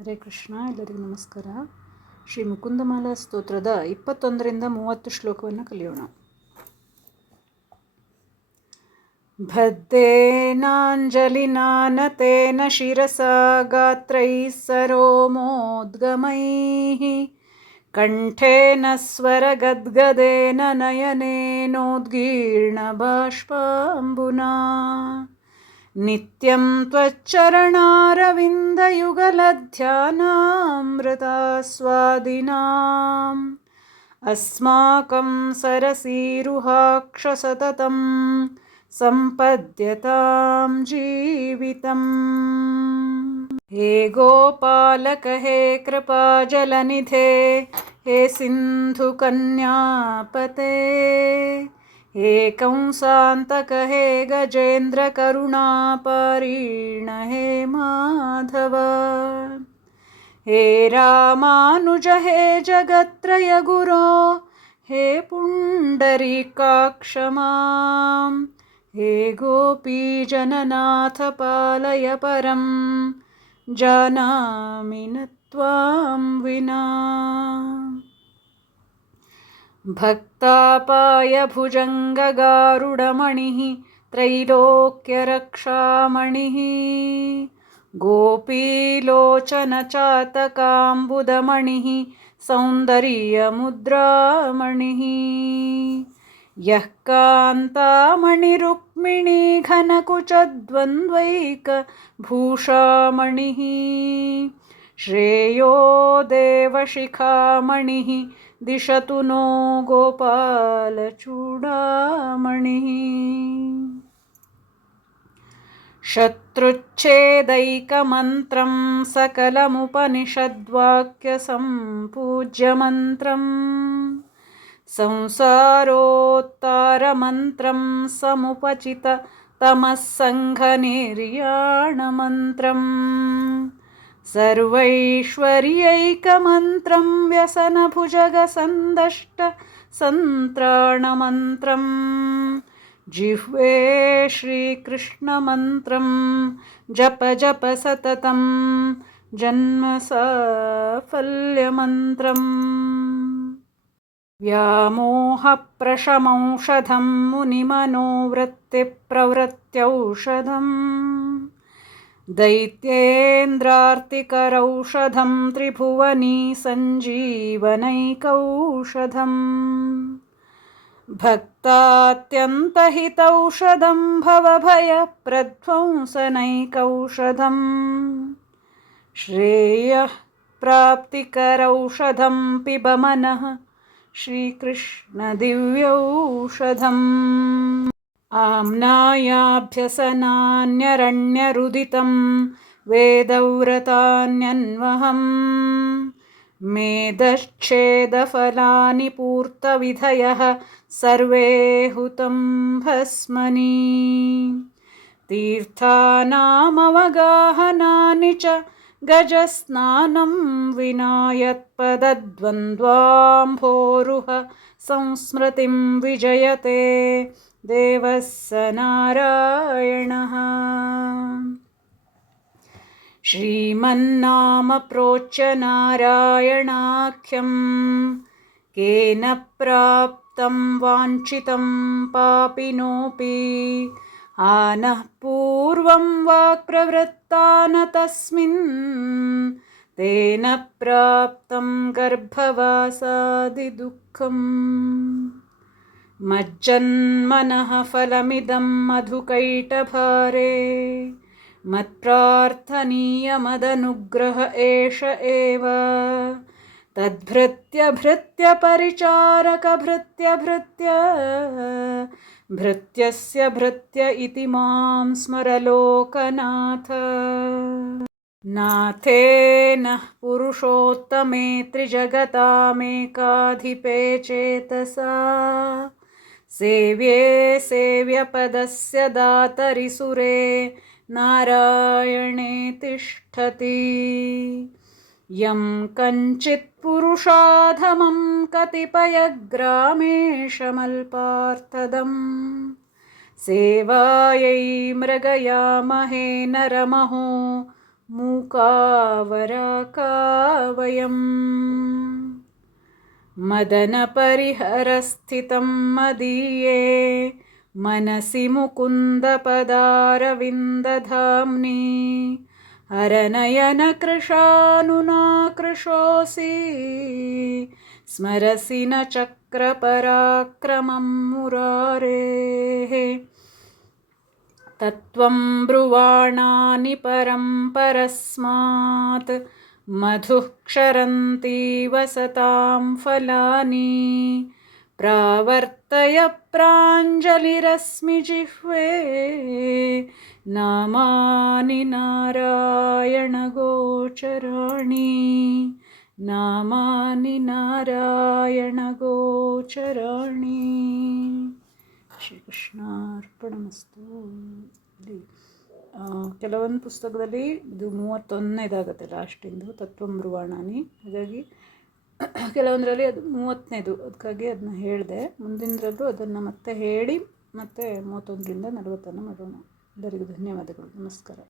ಹರೇ ಕೃಷ್ಣ. ಎಲ್ಲರಿಗೂ ನಮಸ್ಕಾರ. ಶ್ರೀ ಮುಕುಂದಮಾಲಾ ಸ್ತೋತ್ರದ 21ರಿಂದ 30 ಶ್ಲೋಕವನ್ನು ಕಲಿಯೋಣ. ಭದ್ದೇನಾಂಜಲಿನಾನತೇನ ಶಿರಸಾ ಗಾತ್ರೈಃ ಸರೋಮೋದ್ಗಮೈಃ ಕಂಠೇನ ಸ್ವರಗದ್ಗದೇನ ನಯನೇನೋದ್ಗೀರ್ಣ ಬಾಷ್ಪಾಂಬುನಾ ನಿತ್ಯಂ ತ್ವಚ್ಚರಣಾರವಿಂದಯುಗಲಧ್ಯಾನಾಮೃತಾಸ್ವಾದಿನಾಂ ಅಸ್ಮಾಕಂ ಸರಸೀರುಹಾಕ್ಷ ಸತತಂ ಸಂಪದ್ಯತಾಂ ಜೀವಿತಂ. ಹೇ ಗೋಪಾಲಕ ಹೇ ಕೃಪಾಜಲನಿಧೇ ಹೇ ಸಿಂಧು ಕನ್ಯಾಪತೆ ಹೇ ಕಂಸಾಂತಕ ಹೇ ಗಜೇಂದ್ರ ಕರುಣಾಪರೀಣ ಹೇ ಮಾಧವ ಹೇ ರಾಮಾನುಜ ಹೇ ಜಗತ್ರಯ ಗುರೋ ಹೇ ಪುಂಡರೀಕಾಕ್ಷ ಮಾಂ ಹೇ ಗೋಪೀಜನನಾಥ ಪಾಲಯ ಪರಂ ಜಾನಾಮಿ ನ ತ್ವಾಂ ವಿನಾ. ಭಕ್ತಾಪಾಯ ಭುಜಂಗಗಾರುಡಮಣಿಃ ತ್ರೈಲೋಕ್ಯರಕ್ಷಾಮಣಿಃ ಗೋಪೀಲೋಚನಚಾತಕಾಂಬುದಮಣಿಃ ಸೌಂದರ್ಯಮುದ್ರಾಮಣಿಃ ಯಃ ಕಾಂತಾಮಣಿರುಕ್ಮಿಣೀ ಘನಕುಚದ್ವಂದ್ವೈಕಭೂಷಾಮಣಿಃ ಶ್ರೇಯೋ ದೇವಶಿಖಾಮಣಿಃ ದಿಶತು ನೋ ಗೋಪಾಲಚೂಡಾಮಣಿಃ. ಶತ್ರುಚ್ಛೇದೈಕಮಂತ್ರಂ ಸಕಲಮುಪನಿಷದ್ವಾಕ್ಯಸಂಪೂಜ್ಯಮಂತ್ರಂ ಸಂಸಾರೋತ್ತಾರಮಂತ್ರಂ ಸಮುಪಚಿತತಮಸ್ಸಂಘನಿರ್ಯಾಣಮಂತ್ರಂ ಸರ್ವೈಶ್ವರ್ಯೈಕಮಂತ್ರಂ ವ್ಯಸನಭುಜಗಸಂದಷ್ಟಸಂತ್ರಾಣಮಂತ್ರಂ ಜಿಹ್ವೆ ಶ್ರೀಕೃಷ್ಣಮಂತ್ರಂ ಜಪ ಜಪ ಸತತಂ ಜನ್ಮಸಾಫಲ್ಯಮಂತ್ರಂ. ವ್ಯಾಮೋಹಪ್ರಶಮೌಷಧಂ ಮುನಿಮನೋವೃತ್ತಿಪ್ರವೃತ್ಯೌಷಧಂ ದೈತ್ಯೇಂದ್ರಾರ್ತಿಕರೌಷಧಂ ತ್ರಿಭುವನೀ ಸಂಜೀವನೈಕೌಷಧಂ ಭಕ್ತಾತ್ಯಂತಹಿತೌಷಧಂ ಭವಭಯಪ್ರಧ್ವಂಸನೈಕೌಷಧಂ ಶ್ರೇಯಃ ಪ್ರಾಪ್ತಿಕರೌಷಧಂ ಪಿಬ ಮನಃ ಶ್ರೀಕೃಷ್ಣದಿವ್ಯೌಷಧಂ. ಆಮ್ನಾಯಾಭ್ಯಸನಾನ್ಯರಣ್ಯರುದಿತಂ ವೇದವ್ರತಾನ್ಯನ್ವಹಂ ಮೇದಶ್ಛೇದಫಲಾನಿ ಪೂರ್ತವಿಧಯಃ ಸರ್ವೇ ಹುತಂ ಭಸ್ಮನಿ ತೀರ್ಥಾನಾಮವಗಾಹನಾನಿ ಚ ಗಜಸ್ನಾನಂ ವಿನಾ ಯತ್ಪದದ್ವಂದ್ವಾಂಭೋರುಹ ಸಂಸ್ಮೃತಿಂ ವಿಜಯತೆ ದೇವಃ ಸ ನಾರಾಯಣಃ. ಶ್ರೀಮನ್ನಾಮ ಪ್ರೋಚ್ಯ ನಾರಾಯಣಾಖ್ಯಂ ಕೇನ ಪ್ರಾಪ್ತಂ ವಾಂಛಿತಂ ಪಾಪಿನೋಪಿ ಆನಃ ಪೂರ್ವಂ ವಾಕ್ಪ್ರವೃತ್ತಾನ ತಸ್ಮಿನ್ ತೇನ ಪ್ರಾಪ್ತಂ ಗರ್ಭವಾಸಾದಿ ದುಃಖಂ. ಮಜ್ಜನ್ಮನಃ ಫಲಮಿದಂ ಮಧುಕೈಟಭಾರೇ ಮತ್ಪ್ರಾರ್ಥನೀಯಮದನುಗ್ರಹ ಏಷ ಏವ ತದ್ಭೃತ್ಯ ಭೃತ್ಯ ಪರಿಚಾರಕ ಭೃತ್ಯ ಭೃತ್ಯ ಭೃತ್ಯಸ್ಯ ಭೃತ್ಯ ಇತಿ ಮಾಂ ಸ್ಮರ ಲೋಕನಾಥ. ನಾಥೇನ ಪುರುಷೋತ್ತಮೇ ತ್ರಿಜಗತಾಮೇಕಾಧಿಪೇ ಚೇತಸಾ ಸೇವ್ಯೇ ಸೇವ್ಯಪದಸ್ಯ ದಾತರಿ ಸುರೇ ನಾರಾಯಣೇ ತಿಷ್ಠತಿ. ಯಂ ಕಂಚಿತ್ ಪುರುಷಾಧಮಂ ಕತಿಪಯಗ್ರಾಮೇಶಮಲ್ಪಾರ್ಥದಂ ಸೇವಾಯೈ ಮೃಗಯಾಮಹೇ ನರಮಹೋ ಮೂಕಾವರಾಕಾವಯಂ ಮದನಪರಿಹರಸ್ಥಿತಂ ಮದೀಯೇ ಮನಸಿ ಮುಕುಂದಪದಾರವಿಂದಧಾಮ್ನಿ ಹರನಯನಕೃಶಾನುನಾ ಕೃಶೋऽसि ಸ್ಮರಸಿ ನ ಚಕ್ರಪರಾಕ್ರಮಂ ಮುರಾರೇಃ ತತ್ವಂ ಬ್ರುವಾಣಾನಿ ಪರಂ ಪರಸ್ಮಾತ್ ಮಧುಃ ಕ್ಷರಂತೀವ ಸತಾಂ ಫಲಾನಿ ಪ್ರಾವರ್ತಯ ಪ್ರಾಂಜಲಿರಸ್ಮಿ ಜಿಹ್ವೆ ನಾಮಾನಿ ನಾರಾಯಣ ಗೋಚರಾಣಿ ನಾಮಾನಿ ನಾರಾಯಣ ಗೋಚರಾಣಿ. ಶ್ರೀಕೃಷ್ಣಾರ್ಪಣಮಸ್ತು. ಕೆಲವೊಂದು ಪುಸ್ತಕದಲ್ಲಿ ಇದು 31ನೇದಾಗುತ್ತೆ ಲಾಸ್ಟಿಂದು ತತ್ವಂ ಬ್ರುವಾಣಾನಿ. ಹಾಗಾಗಿ ಕೆಲವೊಂದರಲ್ಲಿ ಅದು 30ನೇದು, ಅದಕ್ಕಾಗಿ ಅದನ್ನ ಹೇಳಿದೆ. ಮುಂದಿನದ್ರಲ್ಲೂ ಅದನ್ನು ಮತ್ತೆ ಹೇಳಿ ಮತ್ತೆ 31ರಿಂದ 40 ಮಾಡೋಣ. ಎಲ್ಲರಿಗೂ ಧನ್ಯವಾದಗಳು. ನಮಸ್ಕಾರ.